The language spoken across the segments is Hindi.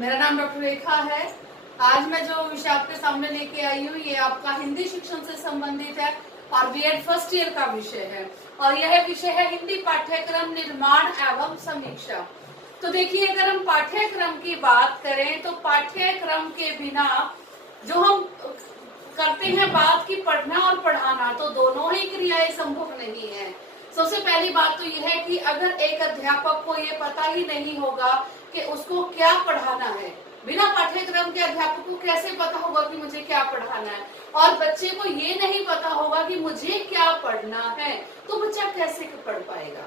मेरा नाम डॉक्टर रेखा है। आज मैं जो विषय आपके सामने लेके आई हूँ ये आपका हिंदी शिक्षण से संबंधित है और बीएड फर्स्ट ईयर का विषय है और यह विषय है हिंदी पाठ्यक्रम निर्माण एवं समीक्षा। तो देखिए, अगर हम पाठ्यक्रम की बात करें तो पाठ्यक्रम के बिना जो हम करते हैं बात की पढ़ना और पढ़ाना, तो दोनों ही क्रियाएं संभव नहीं है। सबसे पहली बात तो यह है कि अगर एक अध्यापक को ये पता ही नहीं होगा कि उसको क्या पढ़ाना है, बिना पाठ्यक्रम के अध्यापक को कैसे पता होगा कि मुझे क्या पढ़ाना है, और बच्चे को ये नहीं पता होगा कि मुझे क्या पढ़ना है, तो बच्चा कैसे पढ़ पाएगा।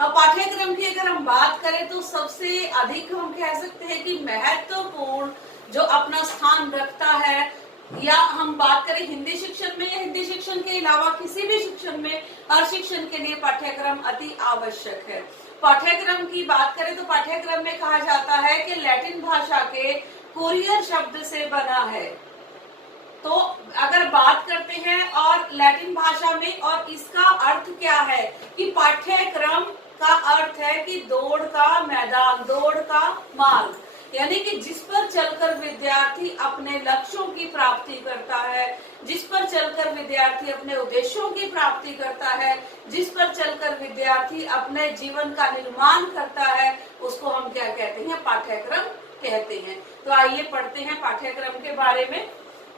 अब पाठ्यक्रम की अगर हम बात करें तो सबसे अधिक हम कह सकते हैं कि महत्वपूर्ण जो अपना स्थान रखता है, या हम बात करें हिंदी शिक्षण में या हिंदी शिक्षण के अलावा किसी भी शिक्षण में, हर शिक्षण के लिए पाठ्यक्रम अति आवश्यक है। पाठ्यक्रम की बात करें तो पाठ्यक्रम में कहा जाता है कि लैटिन भाषा के कोरियर शब्द से बना है। तो अगर बात करते हैं और लैटिन भाषा में, और इसका अर्थ क्या है कि पाठ्यक्रम का अर्थ है कि दौड़ का मैदान, दौड़ का मार्ग, यानी कि जिस पर चलकर विद्यार्थी अपने लक्ष्यों की प्राप्ति करता है, जिस पर चलकर विद्यार्थी अपने उद्देश्यों की प्राप्ति करता है, जिस पर चलकर विद्यार्थी अपने जीवन का निर्माण करता है, उसको हम क्या कहते हैं, पाठ्यक्रम कहते हैं। तो आइए पढ़ते हैं पाठ्यक्रम के बारे में।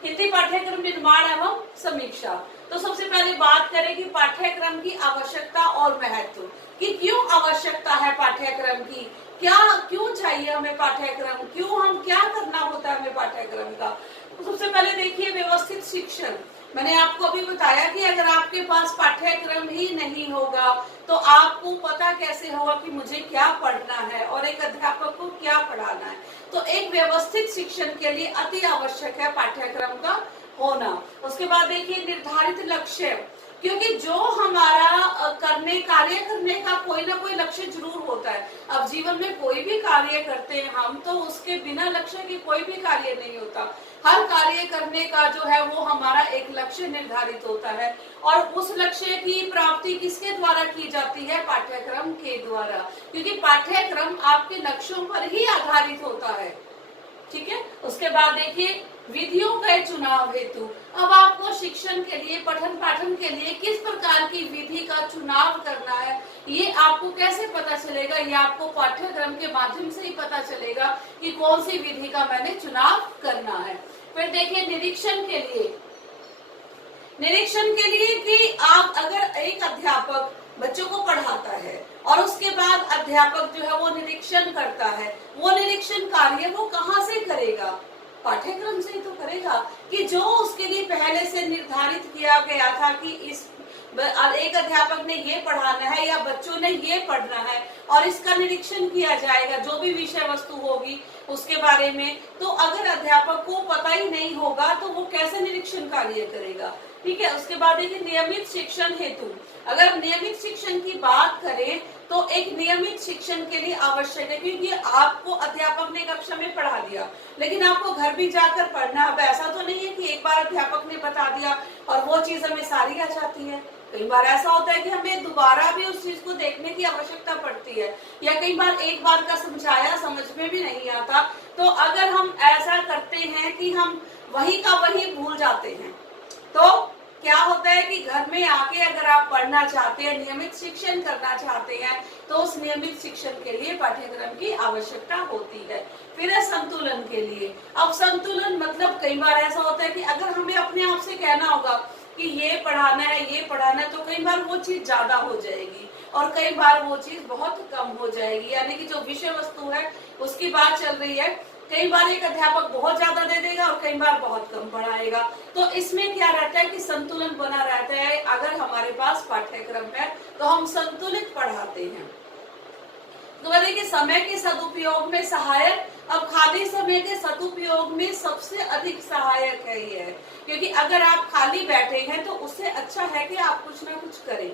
हिंदी पाठ्यक्रम निर्माण एवं समीक्षा। तो सबसे पहले बात करें कि पाठ्यक्रम की आवश्यकता और महत्व, कि क्यों आवश्यकता है पाठ्यक्रम की, क्या क्यों चाहिए हमें पाठ्यक्रम, क्यों हम क्या करना होता है हमें पाठ्यक्रम का। तो सबसे पहले देखिए व्यवस्थित शिक्षण। मैंने आपको अभी बताया कि अगर आपके पास पाठ्यक्रम ही नहीं होगा तो आपको पता कैसे होगा कि मुझे क्या पढ़ना है और एक अध्यापक को क्या पढ़ाना है। तो एक व्यवस्थित शिक्षण के लिए अति आवश्यक है पाठ्यक्रम का होना। उसके बाद देखिए निर्धारित लक्ष्य, क्योंकि जो हमारा कार्य करने का कोई ना कोई लक्ष्य जरूर होता है। अब जीवन में कोई भी कार्य करते हैं हम, तो उसके बिना लक्ष्य के कोई भी कार्य नहीं होता। हर कार्य करने का जो है वो हमारा एक लक्ष्य निर्धारित होता है, और उस लक्ष्य की प्राप्ति किसके द्वारा की जाती है, पाठ्यक्रम के द्वारा, क्योंकि पाठ्यक्रम आपके लक्ष्यों पर ही आधारित होता है। ठीक है। उसके बाद देखिए विधियों के चुनाव हेतु। अब आपको शिक्षण के लिए, पठन पाठन के लिए किस प्रकार की विधि का चुनाव करना है, ये आपको कैसे पता चलेगा, ये आपको पाठ्यक्रम के माध्यम से ही पता चलेगा कि कौन सी विधि का मैंने चुनाव करना है। फिर देखिए निरीक्षण के लिए, कि आप अगर एक अध्यापक बच्चों को पढ़ाता है और उसके बाद अध्यापक जो है वो निरीक्षण करता है, वो निरीक्षण कार्य वो कहाँ से करेगा, पाठ्यक्रम से ही तो करेगा, कि जो उसके लिए पहले से निर्धारित किया गया था कि इस एक अध्यापक ने ये पढ़ाना है या बच्चों ने ये पढ़ना है, और इसका निरीक्षण किया जाएगा जो भी विषय वस्तु होगी उसके बारे में। तो अगर अध्यापक को पता ही नहीं होगा तो वो कैसे निरीक्षण कार्य करेगा। ठीक है। उसके बाद देखिए नियमित शिक्षण हेतु। अगर नियमित शिक्षण की बात करें तो एक नियमित शिक्षण के लिए आवश्यक है, क्योंकि आपको अध्यापक ने कक्षा में पढ़ा दिया लेकिन आपको घर भी जाकर पढ़ना। अब ऐसा तो नहीं है कि एक बार अध्यापक ने बता दिया और वो चीज हमें सारी आ जाती है। कई बार ऐसा होता है कि हमें दोबारा भी उस चीज को देखने की आवश्यकता पड़ती है, या कई बार एक बार का समझाया समझ में भी नहीं आता। तो अगर हम ऐसा करते हैं कि हम वही का वही भूल जाते हैं, तो क्या होता है कि घर में आके अगर आप पढ़ना चाहते हैं, नियमित शिक्षण करना चाहते हैं, तो उस नियमित शिक्षण के लिए पाठ्यक्रम की आवश्यकता होती है। फिर है संतुलन के लिए। अब संतुलन मतलब कई बार ऐसा होता है कि अगर हमें अपने आप से कहना होगा कि ये पढ़ाना है, ये पढ़ाना है, तो कई बार वो चीज ज्यादा हो जाएगी और कई बार वो चीज बहुत कम हो जाएगी, यानी कि जो विषय वस्तु है उसकी बात चल रही है। कई बार एक अध्यापक बहुत ज्यादा दे देगा और कई बार बहुत कम पढ़ाएगा। तो इसमें क्या रहता है कि संतुलन बना रहता है। अगर हमारे पास पाठ्यक्रम है तो हम संतुलित पढ़ाते हैं। तो देखिए समय के सदुपयोग में सहायक। अब खाली समय के सदुपयोग में सबसे अधिक सहायक है ये, क्योंकि अगर आप खाली बैठे हैं तो उससे अच्छा है कि आप कुछ ना कुछ करें।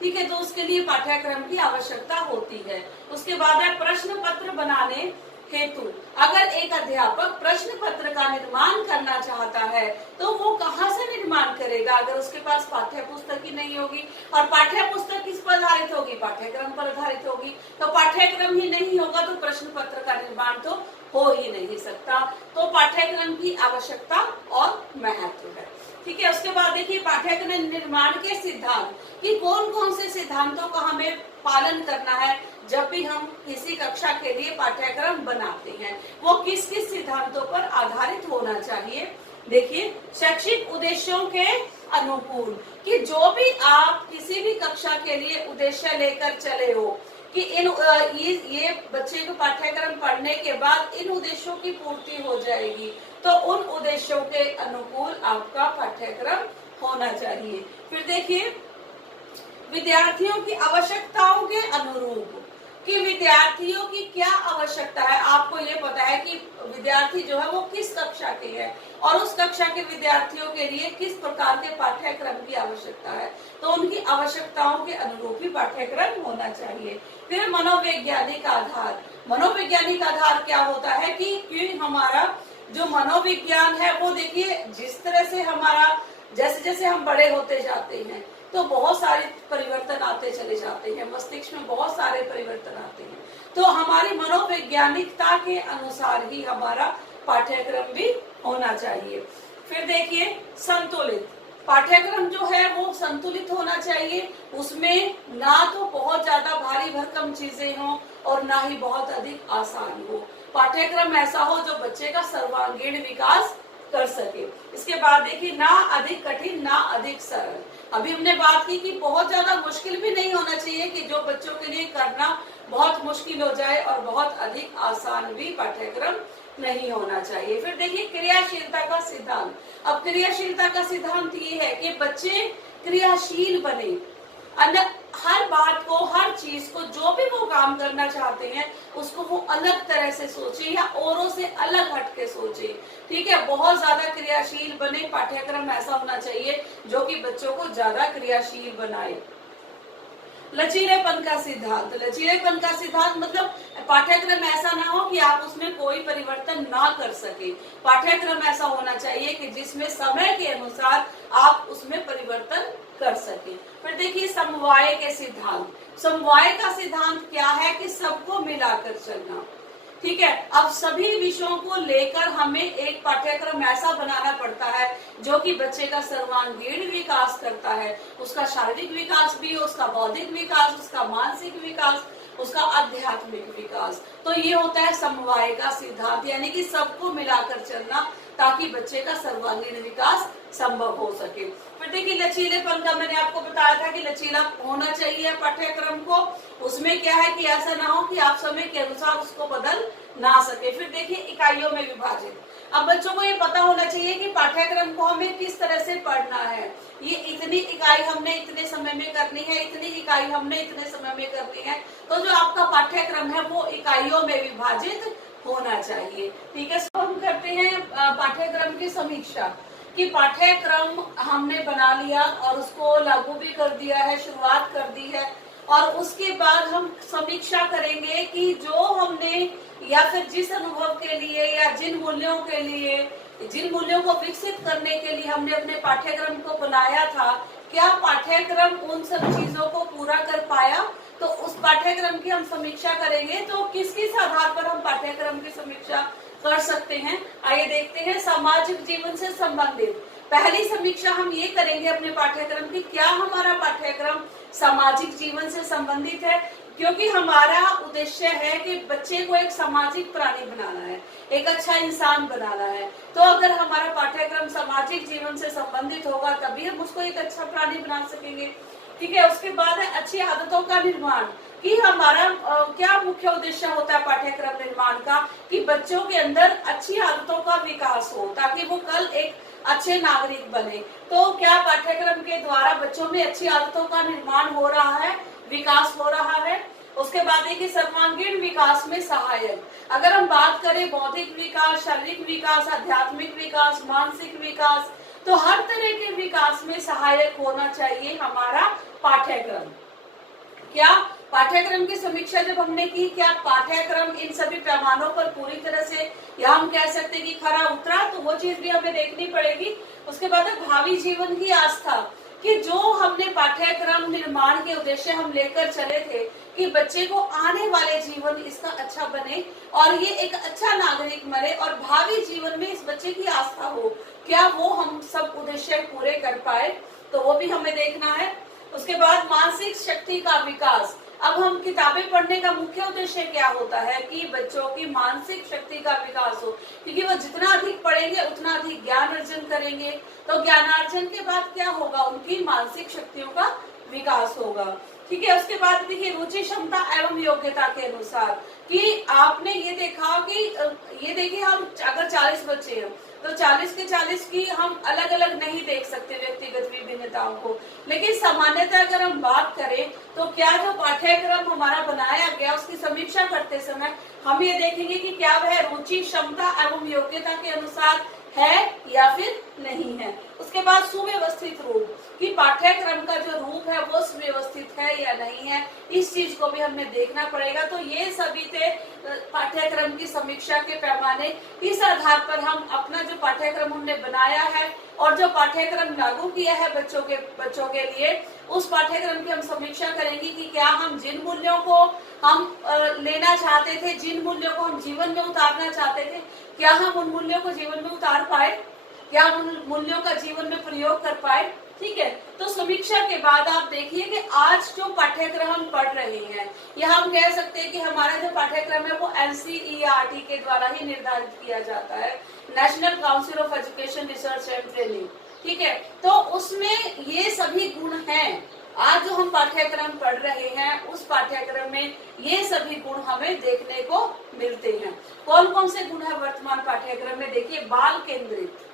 ठीक है। तो उसके लिए पाठ्यक्रम की आवश्यकता होती है। उसके बाद है प्रश्न पत्र बनाने हेतु अगर एक अध्यापक प्रश्न पत्र का निर्माण करना चाहता है तो वो कहाँ से निर्माण करेगा, अगर उसके पास पाठ्य पुस्तक ही नहीं होगी। और पाठ्य पुस्तक किस पर आधारित होगी, पाठ्यक्रम पर आधारित होगी। तो पाठ्यक्रम ही नहीं होगा तो प्रश्न पत्र का निर्माण तो हो ही नहीं सकता। तो पाठ्यक्रम की आवश्यकता और महत्व है। ठीक है, उसके बाद देखिए पाठ्यक्रम निर्माण के सिद्धांत कि कौन कौन से सिद्धांतों का हमें पालन करना है जब भी हम किसी कक्षा के लिए पाठ्यक्रम बनाते हैं, वो किस किस सिद्धांतों पर आधारित होना चाहिए। देखिए, शैक्षिक उद्देश्यों के अनुकूल कि जो भी आप किसी भी कक्षा के लिए उद्देश्य लेकर चले हो कि ये बच्चे को पाठ्यक्रम पढ़ने के बाद इन उद्देश्यों की पूर्ति हो जाएगी, तो उन उद्देश्यों के अनुकूल आपका पाठ्यक्रम होना चाहिए। फिर देखिए, विद्यार्थियों की आवश्यकताओं के अनुरूप कि विद्यार्थियों की क्या आवश्यकता है। आपको ये पता है कि विद्यार्थी जो है वो किस कक्षा के हैं और उस कक्षा के विद्यार्थियों के लिए किस प्रकार के पाठ्यक्रम की आवश्यकता है, तो उनकी आवश्यकताओं के अनुरूप ही पाठ्यक्रम होना चाहिए। फिर मनोवैज्ञानिक आधार, मनोवैज्ञानिक आधार क्या होता है कि हमारा जो मनोविज्ञान है वो देखिए जिस तरह से हमारा जैसे जैसे हम बड़े होते जाते हैं तो बहुत सारे परिवर्तन आते चले जाते हैं, मस्तिष्क में बहुत सारे परिवर्तन आते हैं, तो हमारी मनोवैज्ञानिकता के अनुसार ही हमारा पाठ्यक्रम भी होना चाहिए। फिर देखिए, संतुलित पाठ्यक्रम जो है वो संतुलित होना चाहिए, उसमें ना तो बहुत ज्यादा भारी भरकम चीजें हों और ना ही बहुत अधिक आसान हो। पाठ्यक्रम ऐसा हो जो बच्चे का सर्वांगीण विकास कर सके। इसके बाद देखिए, ना अधिक कठिन ना अधिक सरल। अभी हमने बात की कि बहुत ज्यादा मुश्किल भी नहीं होना चाहिए कि जो बच्चों के लिए करना बहुत मुश्किल हो जाए और बहुत अधिक आसान भी पाठ्यक्रम नहीं होना चाहिए। फिर देखिए, क्रियाशीलता का सिद्धांत। अब क्रियाशीलता का सिद्धांत ये है कि बच्चे क्रियाशील बने, हर बात को, हर चीज को, जो भी वो काम करना चाहते हैं उसको वो अलग तरह से सोचे या औरों से अलग हटके सोचे। ठीक है, बहुत ज्यादा क्रियाशील बने, पाठ्यक्रम ऐसा होना चाहिए जो कि बच्चों को ज्यादा क्रियाशील बनाए। लचीलेपन का सिद्धांत, लचीलेपन का सिद्धांत मतलब पाठ्यक्रम ऐसा ना हो कि आप उसमें कोई परिवर्तन ना कर सके। पाठ्यक्रम ऐसा होना चाहिए कि जिसमें समय के अनुसार आप उसमें परिवर्तन कर सके। फिर देखिए, समवाय के सिद्धांत। समवाय का सिद्धांत क्या है कि सबको मिलाकर चलना। ठीक है, अब सभी विषयों को लेकर हमें एक पाठ्यक्रम ऐसा बनाना पड़ता है जो कि बच्चे का सर्वांगीण विकास करता है, उसका शारीरिक विकास भी, उसका बौद्धिक विकास, उसका मानसिक विकास, उसका आध्यात्मिक विकास। तो ये होता है समवाय का सिद्धांत, यानी कि सबको मिलाकर चलना ताकि बच्चे का सर्वांगीण विकास संभव हो सके। फिर देखिए, लचीलेपन का मैंने आपको बताया था कि लचीला होना चाहिए पाठ्यक्रम को। उसमें क्या है कि ऐसा ना हो कि आप समय के अनुसार उसको बदल ना सके। फिर देखिए, इकाइयों में विभाजित। अब बच्चों को ये पता होना चाहिए कि पाठ्यक्रम को हमें किस तरह से पढ़ना है। ये इतनी इकाई हमने इतने समय में करनी है, इतनी इकाई हमने इतने समय में करनी है। तो जो आपका पाठ्यक्रम है वो इकाइयों में विभाजित होना चाहिए। ठीक है, हम करते हैं पाठ्यक्रम की समीक्षा कि पाठ्यक्रम हमने बना लिया और उसको लागू भी कर दिया है, शुरुआत कर दी है, और उसके बाद हम समीक्षा करेंगे कि जो हमने या फिर जिस अनुभव के लिए या जिन मूल्यों के लिए, जिन मूल्यों को विकसित करने के लिए हमने अपने पाठ्यक्रम को बनाया था, क्या पाठ्यक्रम उन सब चीजों को पूरा कर पाया। तो उस पाठ्यक्रम की हम समीक्षा करेंगे। तो किस किस आधार पर हम पाठ्यक्रम की समीक्षा कर सकते हैं, आइए देखते हैं। सामाजिक जीवन से संबंधित पहली समीक्षा हम ये करेंगे अपने पाठ्यक्रम की, क्या हमारा पाठ्यक्रम सामाजिक जीवन से संबंधित है, क्योंकि हमारा उद्देश्य है कि बच्चे को एक सामाजिक प्राणी बनाना है, एक अच्छा इंसान बनाना है। तो अगर हमारा पाठ्यक्रम सामाजिक जीवन से संबंधित होगा तभी हम उसको एक अच्छा प्राणी बना सकेंगे। ठीक है, उसके बाद है अच्छी आदतों का निर्माण कि हमारा क्या मुख्य उद्देश्य होता है पाठ्यक्रम निर्माण का, कि बच्चों के अंदर अच्छी आदतों का विकास हो ताकि वो कल एक अच्छे नागरिक बने। तो क्या पाठ्यक्रम के द्वारा बच्चों में अच्छी आदतों का निर्माण हो रहा है, विकास हो रहा है। उसके बाद देखिए, सर्वांगीण विकास में सहायक। अगर हम बात करें बौद्धिक विकास, शारीरिक विकास, आध्यात्मिक विकास, मानसिक विकास, तो हर तरह के विकास में सहायक होना चाहिए हमारा पाठ्यक्रम। क्या पाठ्यक्रम की समीक्षा जब हमने की, क्या पाठ्यक्रम इन सभी पैमानों पर पूरी तरह से, या हम कह सकते हैं कि खरा उतरा, तो वो चीज भी हमें देखनी पड़ेगी। उसके बाद है भावी जीवन की आस्था, कि जो हमने पाठ्यक्रम निर्माण के उद्देश्य हम लेकर चले थे कि बच्चे को आने वाले जीवन इसका अच्छा बने और ये एक अच्छा नागरिक बने और भावी जीवन में इस बच्चे की आस्था हो, क्या वो हम सब उद्देश्य पूरे कर पाए, तो वो भी हमें देखना है। उसके बाद मानसिक शक्ति का विकास। अब हम किताबें पढ़ने का मुख्य उद्देश्य क्या होता है कि बच्चों की मानसिक शक्ति का विकास हो, क्योंकि वो जितना अधिक पढ़ेंगे उतना अधिक ज्ञान अर्जन करेंगे, तो ज्ञानार्जन के बाद क्या होगा, उनकी मानसिक शक्तियों का विकास होगा। ठीक है। उसके बाद देखिए रुचि, क्षमता एवं योग्यता के अनुसार, कि आपने ये देखा कि ये देखिए हम अगर 40 बच्चे हैं तो 40 के 40 की हम अलग अलग नहीं देख सकते व्यक्तिगत विभिन्नताओं को, लेकिन सामान्यतः अगर हम बात करें तो क्या जो पाठ्यक्रम हमारा बनाया गया उसकी समीक्षा करते समय हम ये देखेंगे कि क्या वह रुचि, क्षमता एवं योग्यता के अनुसार है या फिर नहीं है। उसके बाद सुव्यवस्थित रूप, कि पाठ्यक्रम का जो रूप है वो सुव्यवस्थित है या नहीं है, इस चीज को भी हमें देखना पड़ेगा। तो ये सभी थे पाठ्यक्रम की समीक्षा के पैमाने। इस आधार पर हम अपना जो पाठ्यक्रम हमने बनाया है और जो पाठ्यक्रम लागू किया है बच्चों के लिए, उस पाठ्यक्रम की हम समीक्षा करेंगे कि क्या हम जिन मूल्यों को हम लेना चाहते थे, जिन मूल्यों को हम जीवन में उतारना चाहते थे, क्या हम उन मूल्यों को जीवन में उतार पाए, क्या हम उन मूल्यों का जीवन में प्रयोग कर पाए। ठीक है। तो समीक्षा के बाद आप देखिए कि आज जो पाठ्यक्रम हम पढ़ रहे हैं, यह हम कह सकते हैं कि हमारा जो पाठ्यक्रम है वो NCERT के द्वारा ही निर्धारित किया जाता है, national council of education research and training. ठीक है। तो उसमें ये सभी गुण हैं। आज जो हम पाठ्यक्रम पढ़ रहे हैं उस पाठ्यक्रम में ये सभी गुण हमें देखने को मिलते हैं। कौन कौन से गुण है वर्तमान पाठ्यक्रम में? देखिए, बाल केंद्रित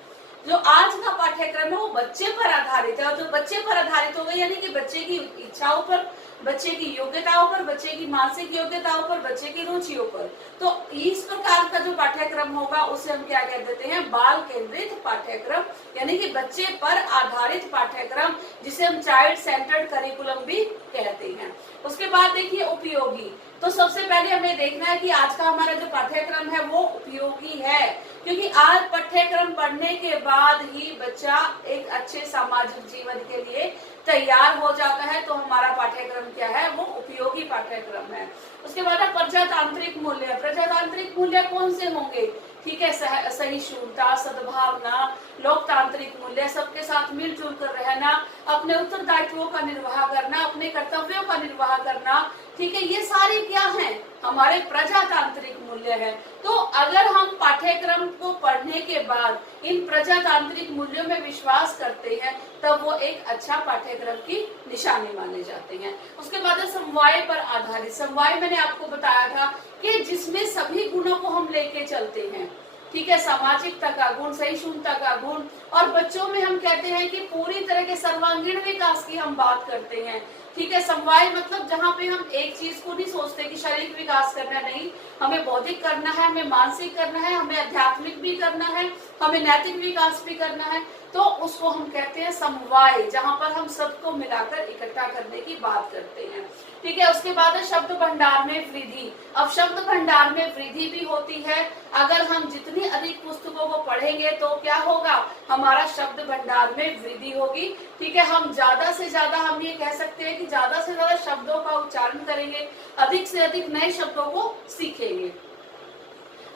जो आज का पाठ्यक्रम है वो बच्चे पर आधारित है, और जो बच्चे पर आधारित होगा यानी कि बच्चे की इच्छाओं पर, बच्चे की योग्यताओं पर, बच्चे की मानसिक योग्यताओं पर, बच्चे की रुचियों पर। तो इस प्रकार का जो पाठ्यक्रम होगा उसे हम क्या कह देते हैं? बाल केंद्रित पाठ्यक्रम, यानी कि बच्चे पर आधारित पाठ्यक्रम, जिसे हम चाइल्ड सेंटर्ड करिकुलम भी कहते हैं। उसके बाद देखिए उपयोगी। तो सबसे पहले हमें देखना है कि आज का हमारा जो पाठ्यक्रम है वो उपयोगी है, क्योंकि आज पाठ्यक्रम पढ़ने के बाद ही बच्चा एक अच्छे सामाजिक जीवन के लिए तैयार हो जाता है। तो हमारा पाठ्यक्रम क्या है? वो उपयोगी पाठ्यक्रम है। उसके बाद है प्रजातांत्रिक मूल्य। प्रजातांत्रिक मूल्य कौन से होंगे? ठीक है, सहिष्णुता, सद्भावना, लोकतांत्रिक मूल्य, सबके साथ मिलजुल कर रहना, अपने उत्तरदायित्वों का निर्वाह करना, अपने कर्तव्यों का निर्वाह करना। ठीक है, ये सारे क्या हैं? हमारे प्रजातांत्रिक मूल्य है। तो अगर हम पाठ्यक्रम को पढ़ने के बाद इन प्रजातांत्रिक मूल्यों में विश्वास करते हैं तब वो एक अच्छा पाठ्यक्रम की निशानी माने जाते हैं। उसके बाद समवाय पर आधारित। समवाय मैंने आपको बताया था कि जिसमें सभी गुणों को हम लेके चलते हैं। ठीक है, सामाजिकता का गुण, सहिष्णुता का गुण, और बच्चों में हम कहते हैं कि पूरी तरह के सर्वांगीण विकास की हम बात करते हैं। ठीक है, समवाय मतलब जहाँ पे हम एक चीज को नहीं सोचते कि शारीरिक विकास करना, नहीं, हमें बौद्धिक करना है, हमें मानसिक करना है, हमें आध्यात्मिक भी करना है, हमें नैतिक विकास भी करना है, तो उसको हम कहते हैं समवाय, जहाँ पर हम सबको मिलाकर इकट्ठा करने की बात करते हैं। ठीक है। उसके बाद है शब्द भंडार में वृद्धि। अब शब्द भंडार में वृद्धि भी होती है। अगर हम जितनी अधिक पुस्तकों को पढ़ेंगे तो क्या होगा? हमारा शब्द भंडार में वृद्धि होगी। ठीक है, हम ज्यादा से ज्यादा, हम ये कह सकते हैं कि ज्यादा से ज्यादा शब्दों का उच्चारण करेंगे, अधिक से अधिक नए शब्दों को सीखेंगे।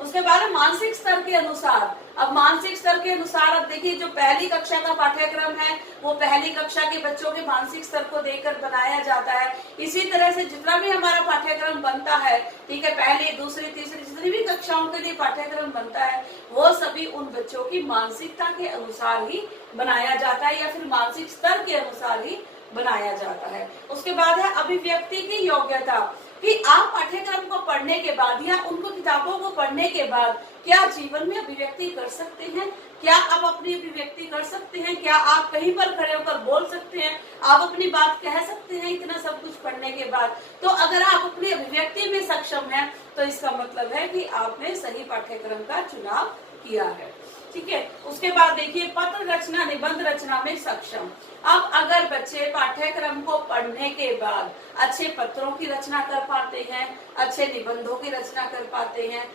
उसके बाद मानसिक स्तर के अनुसार। अब मानसिक स्तर के अनुसार अब देखिए, जो पहली कक्षा का पाठ्यक्रम है वो पहली कक्षा के बच्चों के मानसिक स्तर को देखकर बनाया जाता है। इसी तरह से जितना भी हमारा पाठ्यक्रम बनता है, ठीक है, पहली, दूसरी, तीसरी, जितनी भी कक्षाओं के लिए पाठ्यक्रम बनता है वो सभी उन बच्चों की मानसिकता के अनुसार ही बनाया जाता है, या फिर मानसिक स्तर के अनुसार ही बनाया जाता है। उसके बाद है अभिव्यक्ति की योग्यता, कि आप पाठ्यक्रम को पढ़ने के बाद या उनको किताबों को पढ़ने के बाद क्या जीवन में अभिव्यक्ति कर सकते हैं? क्या आप अपनी अभिव्यक्ति कर सकते हैं? क्या आप कहीं पर खड़े होकर बोल सकते हैं? आप अपनी बात कह सकते हैं इतना सब कुछ पढ़ने के बाद? तो अगर आप अपनी अभिव्यक्ति में सक्षम हैं तो इसका मतलब है कि आपने सही पाठ्यक्रम का चुनाव किया है। ठीक है। उसके बाद देखिए पत्र रचना, निबंध रचना में सक्षम। अब अगर बच्चे पाठ्यक्रम को पढ़ने के बाद अच्छे पत्रों की रचना कर पाते हैं, अच्छे निबंधों की रचना कर पाते हैं,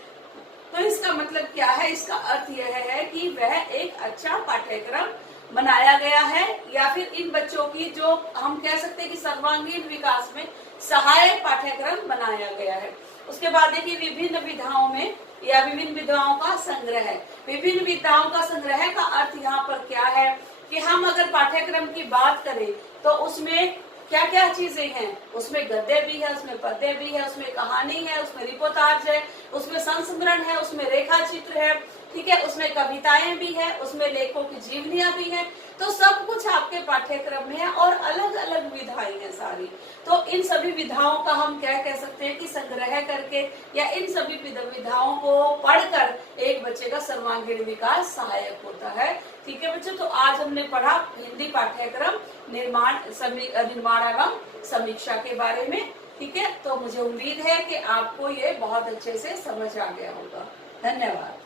तो इसका मतलब क्या है? इसका अर्थ यह है कि वह एक अच्छा पाठ्यक्रम बनाया गया है, या फिर इन बच्चों की जो हम कह सकते हैं कि सर्वांगीण विकास में सहायक पाठ्यक्रम बनाया गया है। उसके बाद देखिए विभिन्न विधाओं में या विभिन्न विधाओं का संग्रह है। विभिन्न विधाओं का संग्रह का अर्थ यहाँ पर क्या है कि हम अगर पाठ्यक्रम की बात करें तो उसमें क्या क्या चीजें हैं? उसमें गद्य भी है, उसमें पद्य भी है, उसमें कहानी है, उसमें रिपोर्टाज है, उसमें संस्मरण है, उसमें रेखा चित्र है, ठीक है, उसमें कविताएं भी है, उसमें लेखकों की जीवनियां भी है। तो सब कुछ आपके पाठ्यक्रम में है और अलग अलग विधाएं हैं सारी। तो इन सभी विधाओं का हम क्या कह सकते हैं कि संग्रह करके या इन सभी विधाओं को पढ़कर एक बच्चे का सर्वांगीण विकास सहायक होता है। ठीक है बच्चों, तो आज हमने पढ़ा हिंदी पाठ्यक्रम निर्माण एवं समीक्षा के बारे में। ठीक है, तो मुझे उम्मीद है कि आपको ये बहुत अच्छे से समझ आ गया होगा। धन्यवाद।